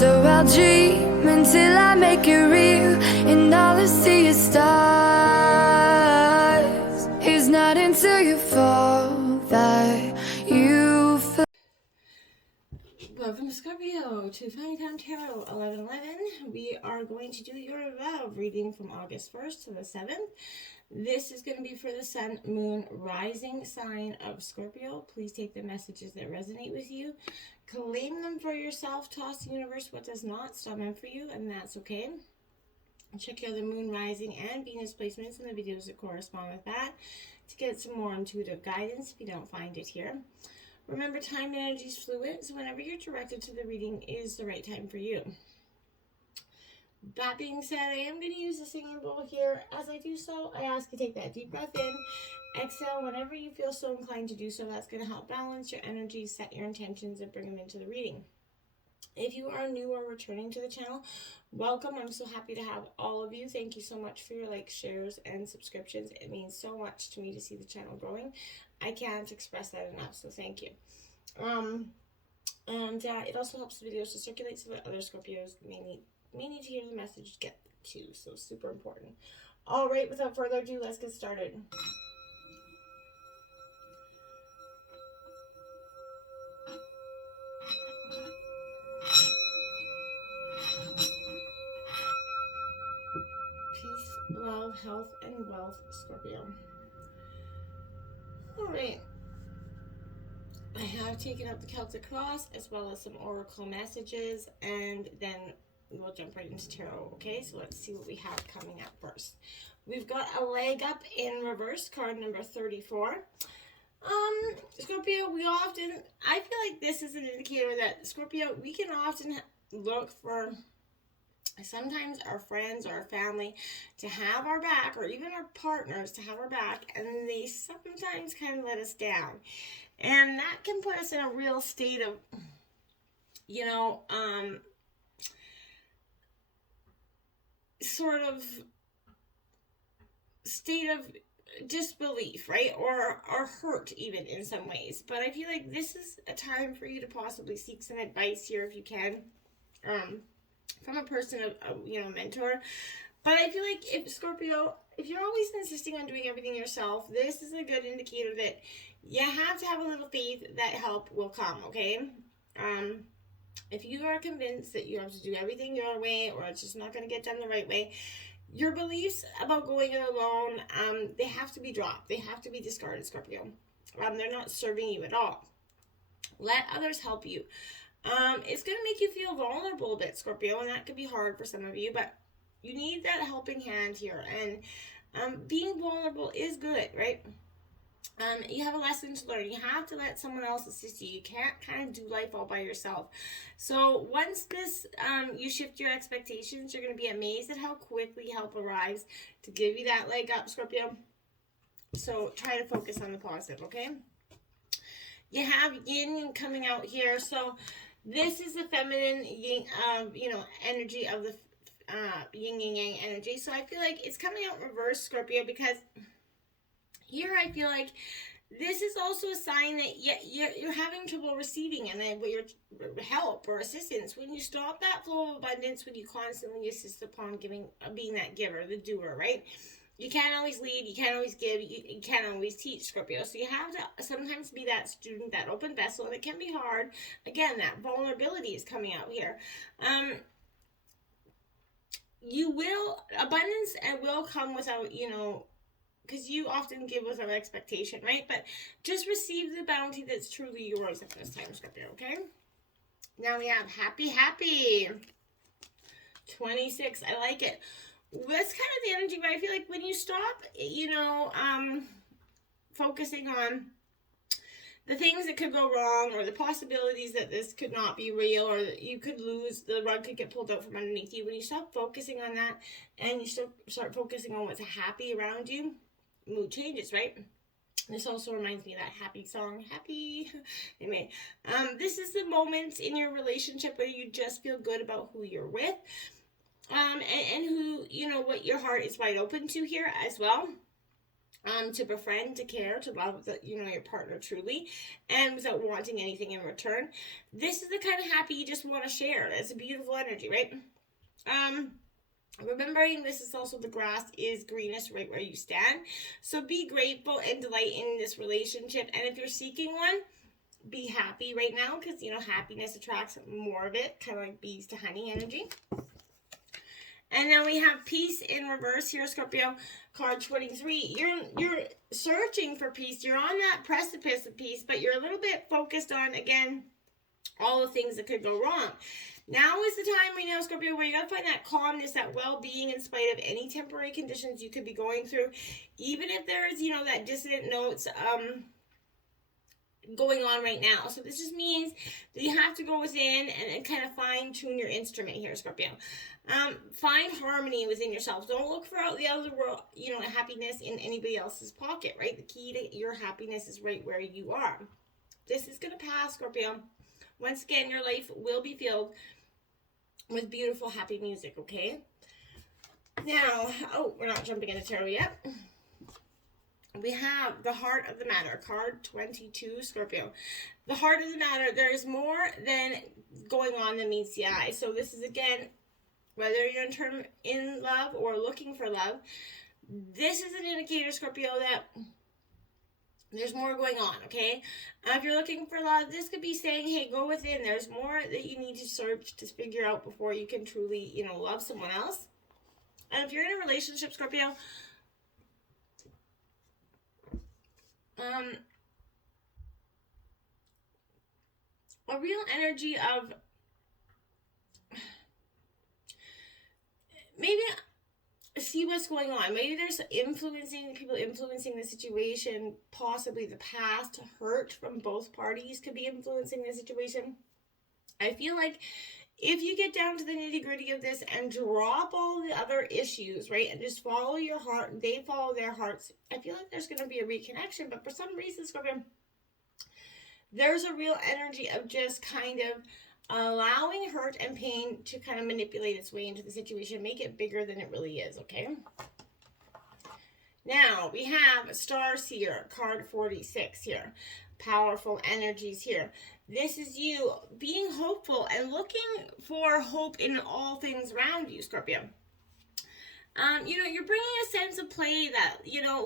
So I'll dream until I make it real, and all I see is stars. It's not until you fall that you feel. Welcome, Scorpio, to Funny Time Tarot 1111. We are going to do your love reading from August 1st to the 7th. This is going to be for the Sun, Moon, Rising sign of Scorpio. Please take the messages that resonate with you. Claim them for yourself. Toss the universe what does not. Stop meant for you, and that's okay. Check out the Moon, Rising, and Venus placements in the videos that correspond with that to get some more intuitive guidance if you don't find it here. Remember, time and energy is fluid, so whenever you're directed to the reading is the right time for you. That being said, I am going to use the singing bowl here. As I do so, I ask you to take that deep breath in, exhale whenever you feel so inclined to do so. That's going to help balance your energy, set your intentions, and bring them into the reading. If you are new or returning to the channel, welcome. I'm so happy to have all of you. Thank you so much for your likes, shares, and subscriptions. It means so much to me to see the channel growing. I can't express that enough, so thank you. It also helps the videos to circulate so that other Scorpios may need to hear the message get too, so super important. All right, without further ado, let's get started. Peace, love, health, and wealth, Scorpio. All right. I have taken out the Celtic Cross as well as some oracle messages, and then we'll jump right into tarot. Okay, so let's see what we have coming up first. We've got a leg up in reverse, card number 34. Scorpio, I feel like this is an indicator that Scorpio, we can often look for sometimes our friends or our family to have our back, or even our partners to have our back, and they sometimes kind of let us down. And that can put us in a real state of, sort of state of disbelief, right? Or hurt even in some ways. But I feel like this is a time for you to possibly seek some advice here if you can, from a person, a mentor. But I feel like if Scorpio, if you're always insisting on doing everything yourself, this is a good indicator that you have to have a little faith that help will come, okay? If you are convinced that you have to do everything your way, or it's just not going to get done the right way, your beliefs about going it alone, they have to be dropped. They have to be discarded, Scorpio. They're not serving you at all. Let others help you. It's going to make you feel vulnerable a bit, Scorpio, and that could be hard for some of you, but you need that helping hand here, and being vulnerable is good, right? You have a lesson to learn. You have to let someone else assist you. You can't kind of do life all by yourself. So once this, you shift your expectations, you're going to be amazed at how quickly help arrives to give you that leg up, Scorpio. So try to focus on the positive, okay? You have yin coming out here. So this is the feminine yin, energy of the yin and yang energy. So I feel like it's coming out in reverse, Scorpio, because here I feel like this is also a sign that you're having trouble receiving and then your help or assistance. When you stop that flow of abundance, when you constantly insist upon being that giver, the doer, right? You can't always lead, you can't always give, you can't always teach, Scorpio. So you have to sometimes be that student, that open vessel, and it can be hard. Again, that vulnerability is coming out here. Abundance and will come without, because you often give without expectation, right? But just receive the bounty that's truly yours at this time, Scorpio, okay? Now we have happy. 26, I like it. That's kind of the energy, but I feel like when you stop, focusing on the things that could go wrong, or the possibilities that this could not be real, or that you could lose, the rug could get pulled out from underneath you. When you stop focusing on that and you start focusing on what's happy around you, mood changes, right? This also reminds me of that happy song, Happy. Anyway, this is the moment in your relationship where you just feel good about who you're with, and who, what your heart is wide open to here as well. to befriend, to care, to love your partner truly, and without wanting anything in return. This is the kind of happy you just want to share. It's a beautiful energy, right? Remembering this is also the grass is greenest right where you stand. So be grateful and delight in this relationship. And if you're seeking one, be happy right now, because happiness attracts more of it, kind of like bees to honey energy. And then we have peace in reverse here, Scorpio, card 23. You're searching for peace. You're on that precipice of peace, but you're a little bit focused on, again, all the things that could go wrong. Now is the time right now, Scorpio, where you got to find that calmness, that well-being in spite of any temporary conditions you could be going through. Even if there is, that dissonant notes going on right now. So this just means that you have to go within and kind of fine-tune your instrument here, Scorpio. Find harmony within yourself. Don't look for the other world, happiness in anybody else's pocket, right? The key to your happiness is right where you are. This is going to pass, Scorpio. Once again, your life will be filled with beautiful, happy music, okay? Now, we're not jumping into tarot yet. We have the heart of the matter, card 22, Scorpio. The heart of the matter, there's more than going on than meets the eye. So this is, again, whether you're in love or looking for love, this is an indicator, Scorpio, that there's more going on, okay? If you're looking for love, this could be saying, hey, go within. There's more that you need to search to figure out before you can truly, love someone else. And if you're in a relationship, Scorpio, a real energy of maybe see what's going on. Maybe there's people influencing the situation. Possibly the past hurt from both parties could be influencing the situation. I feel like if you get down to the nitty-gritty of this and drop all the other issues, right, and just follow your heart, and they follow their hearts, I feel like there's going to be a reconnection. But for some reason, Scorpio, there's a real energy of just kind of allowing hurt and pain to kind of manipulate its way into the situation, make it bigger than it really is, okay? Now, we have Stars here, card 46 here. Powerful energies here. This is you being hopeful and looking for hope in all things around you, Scorpio. You're bringing a sense of play, that,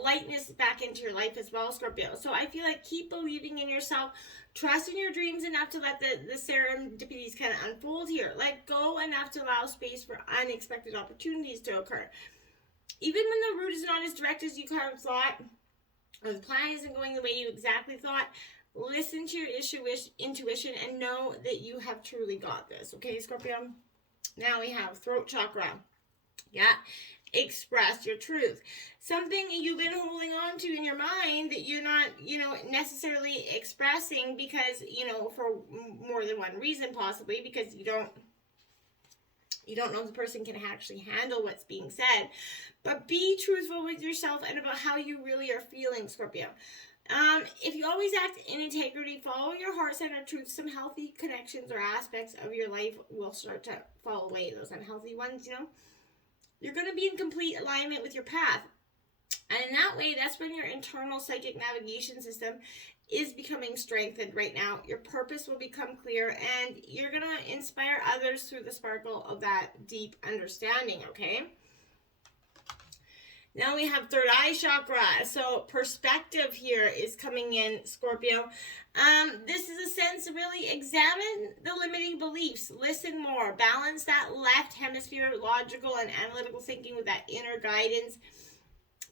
lightness back into your life as well, Scorpio. So I feel like keep believing in yourself. Trust in your dreams enough to let the serendipities kind of unfold here. Let go enough to allow space for unexpected opportunities to occur. Even when the route is not as direct as you kind of thought, or the plan isn't going the way you exactly thought, listen to your intuition and know that you have truly got this. Okay, Scorpio? Now we have throat chakra. Yeah. Express your truth. Something you've been holding on to in your mind that you're not, necessarily expressing because, for more than one reason, possibly because you don't know if the person can actually handle what's being said. But be truthful with yourself and about how you really are feeling, Scorpio. If you always act in integrity, follow your heart-centered truth, some healthy connections or aspects of your life will start to fall away. Those unhealthy ones, You're going to be in complete alignment with your path. And in that way, that's when your internal psychic navigation system is becoming strengthened right now. Your purpose will become clear, and you're going to inspire others through the sparkle of that deep understanding, okay? Now we have third eye chakra. So perspective here is coming in, Scorpio. This is a sense to really examine the limiting beliefs. Listen more. Balance that left hemisphere logical and analytical thinking with that inner guidance,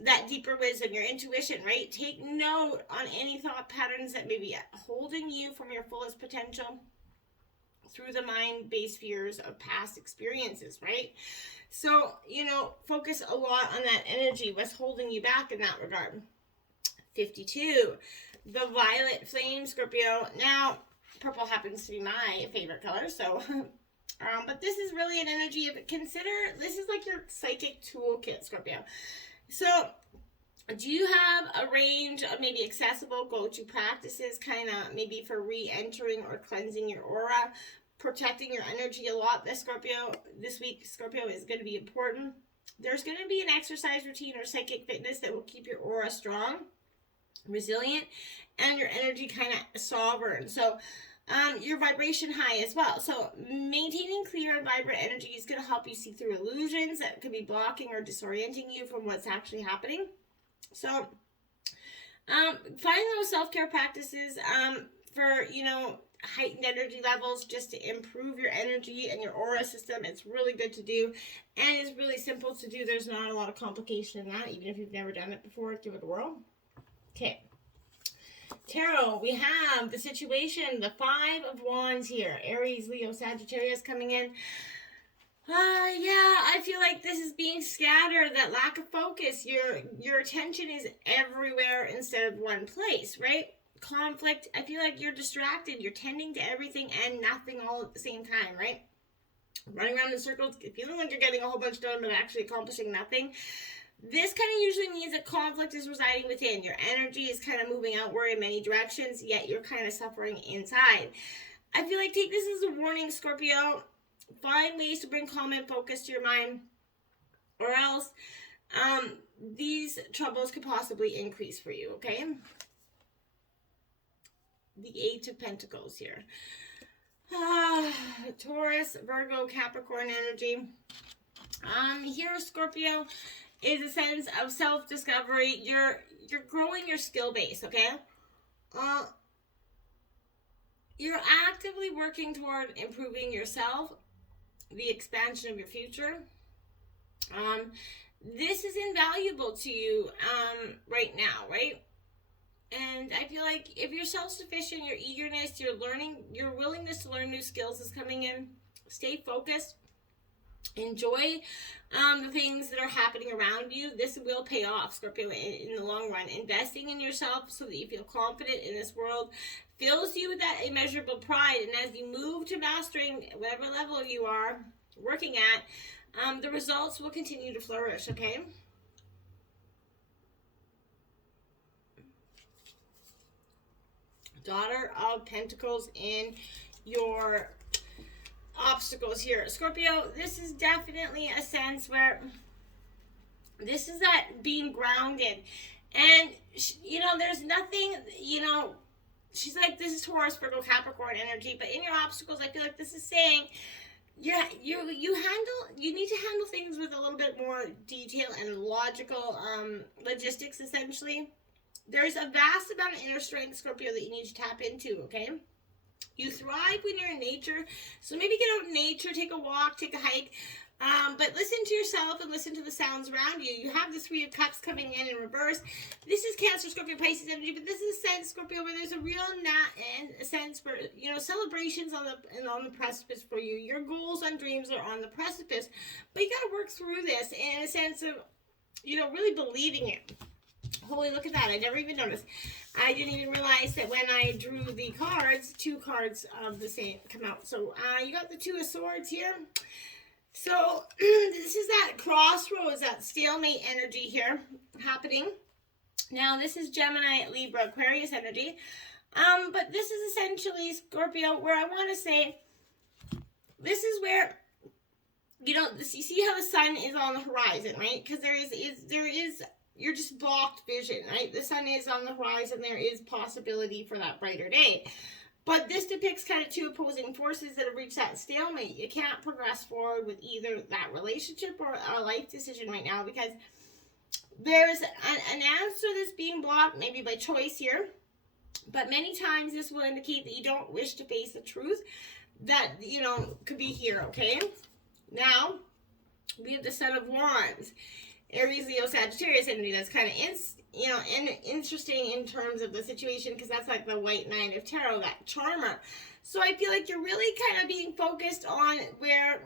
that deeper wisdom, your intuition, right? Take note on any thought patterns that may be holding you from your fullest potential through the mind-based fears of past experiences, right? So, focus a lot on that energy, what's holding you back in that regard. 52, the violet flame, Scorpio. Now, purple happens to be my favorite color, so, but this is really an energy of this is like your psychic toolkit, Scorpio. So, do you have a range of maybe accessible go-to practices, kind of maybe for re-entering or cleansing your aura, protecting your energy a lot this week, Scorpio, is going to be important. there's going to be an exercise routine or psychic fitness that will keep your aura strong, resilient, and your energy kind of sovereign. So your vibration high as well. So maintaining clear and vibrant energy is going to help you see through illusions that could be blocking or disorienting you from what's actually happening. So find those self-care practices for, heightened energy levels, just to improve your energy and your aura system. It's really good to do, and it's really simple to do. There's not a lot of complication in that. Even if you've never done it before, give it a whirl. Okay, Tarot, we have the situation, the Five of Wands here. Aries, Leo, Sagittarius coming in. Yeah, I feel like this is being scattered, that lack of focus. Your attention is everywhere instead of one place, right? Conflict, I feel like you're distracted. You're tending to everything and nothing all at the same time, right? Running around in circles, feeling like you're getting a whole bunch done but actually accomplishing nothing. This kind of usually means that conflict is residing within. Your energy is kind of moving outward in many directions, yet you're kind of suffering inside. I feel like take this as a warning, Scorpio. Find ways to bring calm and focus to your mind, or else these troubles could possibly increase for you, okay? The Eight of Pentacles here. Taurus, Virgo, Capricorn energy. Here, Scorpio, is a sense of self-discovery. You're growing your skill base, okay? You're actively working toward improving yourself, the expansion of your future. This is invaluable to you right now, right? And I feel like if you're self-sufficient, your eagerness, your willingness to learn new skills is coming in. Stay focused. Enjoy the things that are happening around you. This will pay off, Scorpio, in the long run. Investing in yourself so that you feel confident in this world fills you with that immeasurable pride. And as you move to mastering whatever level you are working at, the results will continue to flourish, okay? Daughter of Pentacles in your obstacles here. Scorpio, this is definitely a sense where this is that being grounded. And, there's nothing, she's like, this is Taurus, Virgo, Capricorn energy. But in your obstacles, I feel like this is saying, you need to handle things with a little bit more detail and logical logistics, essentially. There's a vast amount of inner strength, Scorpio, that you need to tap into, okay? You thrive when you're in nature, so maybe get out in nature, take a walk, take a hike, but listen to yourself and listen to the sounds around you. You have the Three of Cups coming in reverse. This is Cancer, Scorpio, Pisces energy, but this is a sense, Scorpio, where there's a real and a sense where, celebrations on the precipice for you. Your goals and dreams are on the precipice, but you got to work through this in a sense of, really believing it. Holy, look at that. I never even noticed. I didn't even realize that when I drew the cards, two cards of the same come out. So you got the Two of Swords here. So this is that crossroads, that stalemate energy here happening. Now this is Gemini, Libra, Aquarius energy. But this is essentially, Scorpio, where I want to say, this is where, you see how the sun is on the horizon, right? Because there is you're just blocked vision, right? The sun is on the horizon. There is possibility for that brighter day. But this depicts kind of two opposing forces that have reached that stalemate. You can't progress forward with either that relationship or a life decision right now because there's an answer that's being blocked, maybe by choice here. But many times this will indicate that you don't wish to face the truth that, could be here, okay? Now, we have the Son of Wands. Aries, Leo, Sagittarius energy. That's kind of interesting in terms of the situation because that's like the White Knight of Tarot, that charmer. So I feel like you're really kind of being focused on where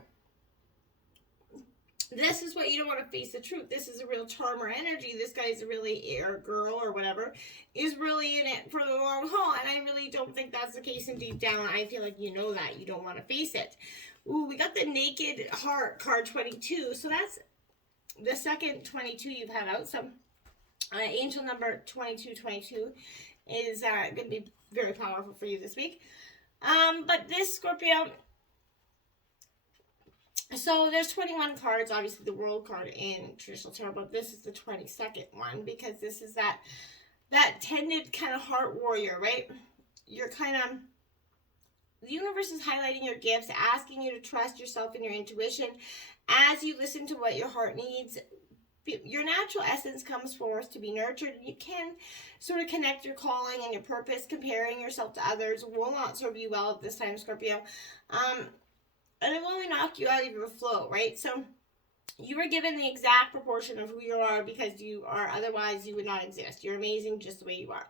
this is what you don't want to face the truth. This is a real charmer energy. This guy's really, or girl or whatever, is really in it for the long haul. And I really don't think that's the case. And deep down, I feel like that. You don't want to face it. Ooh, we got the Naked Heart card 22. So that's the second 22 you've had out. So angel number 2222 is going to be very powerful for you this week. But this, Scorpio, So there's 21 cards, obviously the World card in traditional tarot, but this is the 22nd one because this is that tended kind of heart warrior, right? You're kind of, the universe is highlighting your gifts, asking you to trust yourself and your intuition as you listen to what your heart needs. Your natural essence comes forth to be nurtured. You can sort of connect your calling and your purpose. Comparing yourself to others will not serve you well at this time, Scorpio. And it will only knock you out of your flow, right? So you are given the exact proportion of who you are because you are, otherwise you would not exist. You're amazing just the way you are.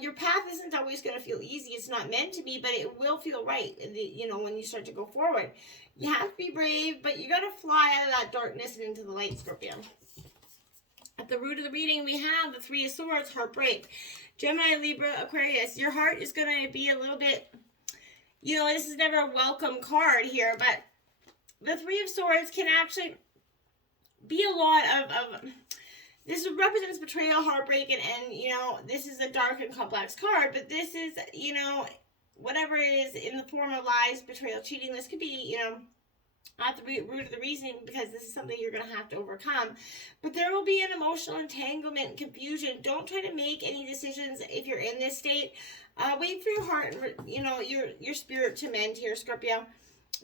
Your path isn't always going to feel easy. It's not meant to be, but it will feel right, when you start to go forward. You have to be brave, but you got to fly out of that darkness and into the light, Scorpio. At the root of the reading, we have the Three of Swords, heartbreak. Gemini, Libra, Aquarius, your heart is going to be a little bit, this is never a welcome card here, but the Three of Swords can actually be a lot of this represents betrayal, heartbreak, and this is a dark and complex card, but this is, whatever it is in the form of lies, betrayal, cheating, this could be, at the root of the reasoning, because this is something you're going to have to overcome. But there will be an emotional entanglement, confusion. Don't try to make any decisions if you're in this state. Wait for your heart and, your spirit to mend here, Scorpio.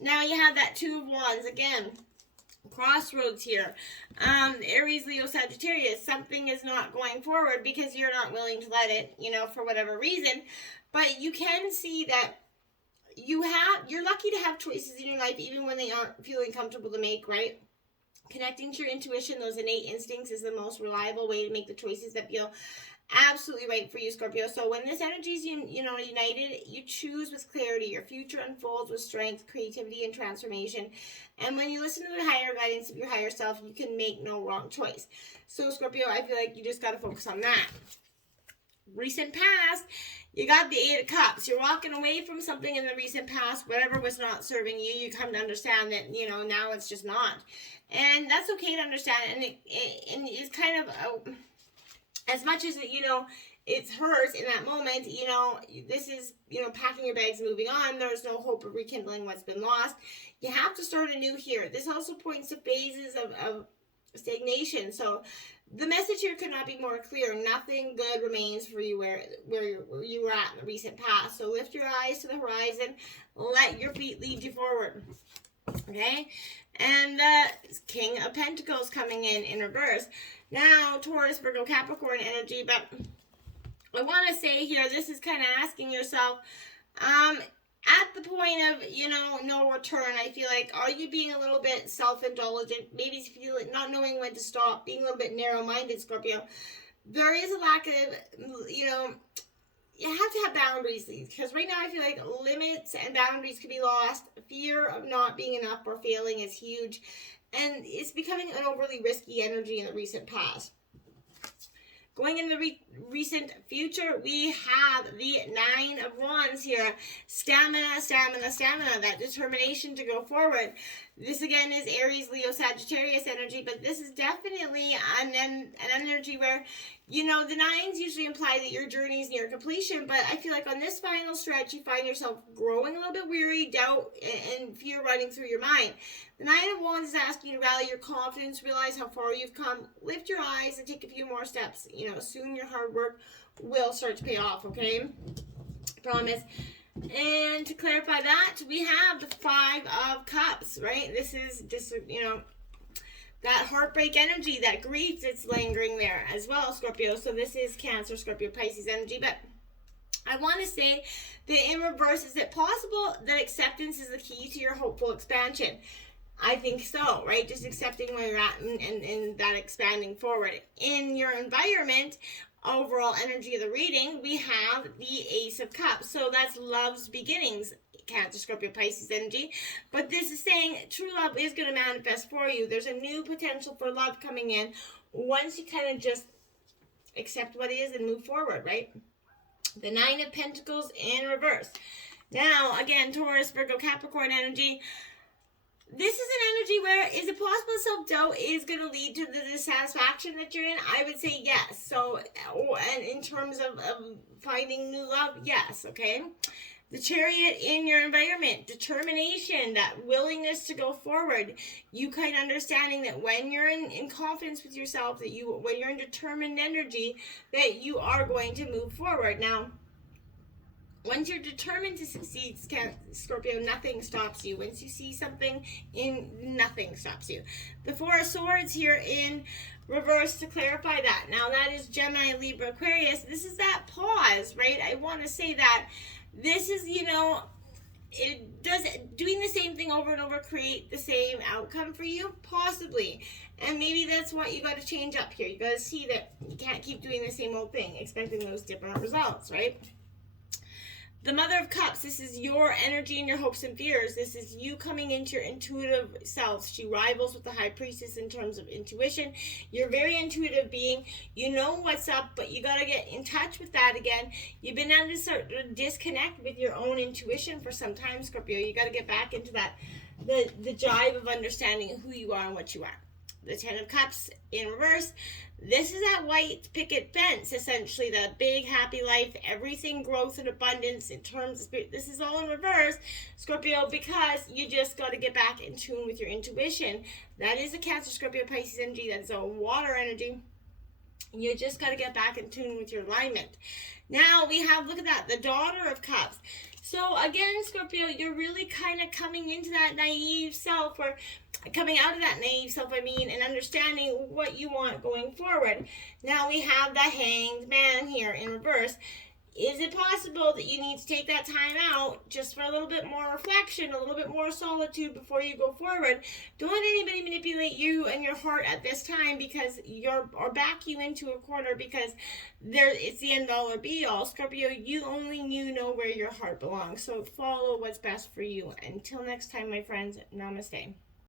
Now you have that Two of Wands again. Crossroads here. Aries, Leo, Sagittarius. Something is not going forward because you're not willing to let it, for whatever reason. But you can see that you're lucky to have choices in your life even when they aren't feeling comfortable to make, right? Connecting to your intuition, those innate instincts, is the most reliable way to make the choices that feel absolutely right for you, Scorpio. So when this energy is united, you choose with clarity. Your future unfolds with strength, creativity, and transformation. And when you listen to the higher guidance of your higher self, you can make no wrong choice. So Scorpio, I feel like you just got to focus on that. Recent past, you got the Eight of Cups. You're walking away from something in the recent past, whatever was not serving you. You come to understand that, now it's just not. And that's okay to understand. And it's kind of, as much as, it hurts in that moment, this is, packing your bags, moving on. There's no hope of rekindling what's been lost. You have to start anew here. This also points to phases of stagnation. So the message here could not be more clear. Nothing good remains for you where you were at in the recent past. So lift your eyes to the horizon. Let your feet lead you forward. Okay? And King of Pentacles coming in reverse. Now, Taurus, Virgo, Capricorn energy. But I want to say here, this is kind of asking yourself, at the point of, no return, I feel like, are you being a little bit self-indulgent? Maybe feeling, not knowing when to stop, being a little bit narrow-minded, Scorpio. There is a lack of, you have to have boundaries, because right now I feel like limits and boundaries could be lost. Fear of not being enough or failing is huge, and it's becoming an overly risky energy in the recent past. Going in the recent future, we have the Nine of Wands here. Stamina, stamina, stamina. That determination to go forward. This, again, is Aries, Leo, Sagittarius energy. But this is definitely an energy where, the nines usually imply that your journey is near completion. But I feel like on this final stretch, you find yourself growing a little bit weary, doubt, and fear running through your mind. The Nine of Wands is asking you to rally your confidence, realize how far you've come, lift your eyes, and take a few more steps. Soon your hard work will start to pay off, okay? Promise. And to clarify that, we have the Five of Cups, right? This is just, that heartbreak energy, that grief that's lingering there as well, Scorpio. So this is Cancer, Scorpio, Pisces energy. But I want to say that in reverse, is it possible that acceptance is the key to your hopeful expansion? I think so, right? Just accepting where you're at and that expanding forward. In your environment, overall energy of the reading, we have the Ace of Cups. So that's love's beginnings, Cancer, Scorpio, Pisces energy. But this is saying true love is going to manifest for you. There's a new potential for love coming in once you kind of just accept what is and move forward, right? The Nine of Pentacles in reverse. Now, again, Taurus, Virgo, Capricorn energy. This is an energy where, is it possible self-doubt is going to lead to the dissatisfaction that you're in? I would say yes. So, and in terms of finding new love, yes, okay? The Chariot in your environment, determination, that willingness to go forward. You kind of understanding that when you're in confidence with yourself, that when you're in determined energy, that you are going to move forward. Now, once you're determined to succeed, Scorpio, nothing stops you. Once you see something, nothing stops you. The Four of Swords here in reverse to clarify that. Now, that is Gemini, Libra, Aquarius. This is that pause, right? I want to say that this is, it does doing the same thing over and over create the same outcome for you? Possibly. And maybe that's what you got to change up here. You got to see that you can't keep doing the same old thing, expecting those different results, right? The Mother of Cups, this is your energy and your hopes and fears. This is you coming into your intuitive self. She rivals with the High Priestess in terms of intuition. You're a very intuitive being. You know what's up, but you got to get in touch with that again. You've been able to sort of disconnect with your own intuition for some time, Scorpio. You got to get back into that, the jive of understanding who you are and what you are. The Ten of Cups in reverse. This is that white picket fence, essentially, that big happy life, everything growth and abundance in terms of spirit. This is all in reverse, Scorpio, because you just got to get back in tune with your intuition. That is a Cancer, Scorpio, Pisces energy. That's a water energy. You just got to get back in tune with your alignment. Now we have, look at that, the Daughter of Cups. So again, Scorpio, you're really kind of coming into that naive self, or coming out of that naive self, and understanding what you want going forward. Now we have the Hanged Man here in reverse. Is it possible that you need to take that time out just for a little bit more reflection, a little bit more solitude before you go forward? Don't let anybody manipulate you and your heart at this time, because or back you into a corner, because it's the end all or be all. Scorpio, you know where your heart belongs. So follow what's best for you. Until next time, my friends, namaste.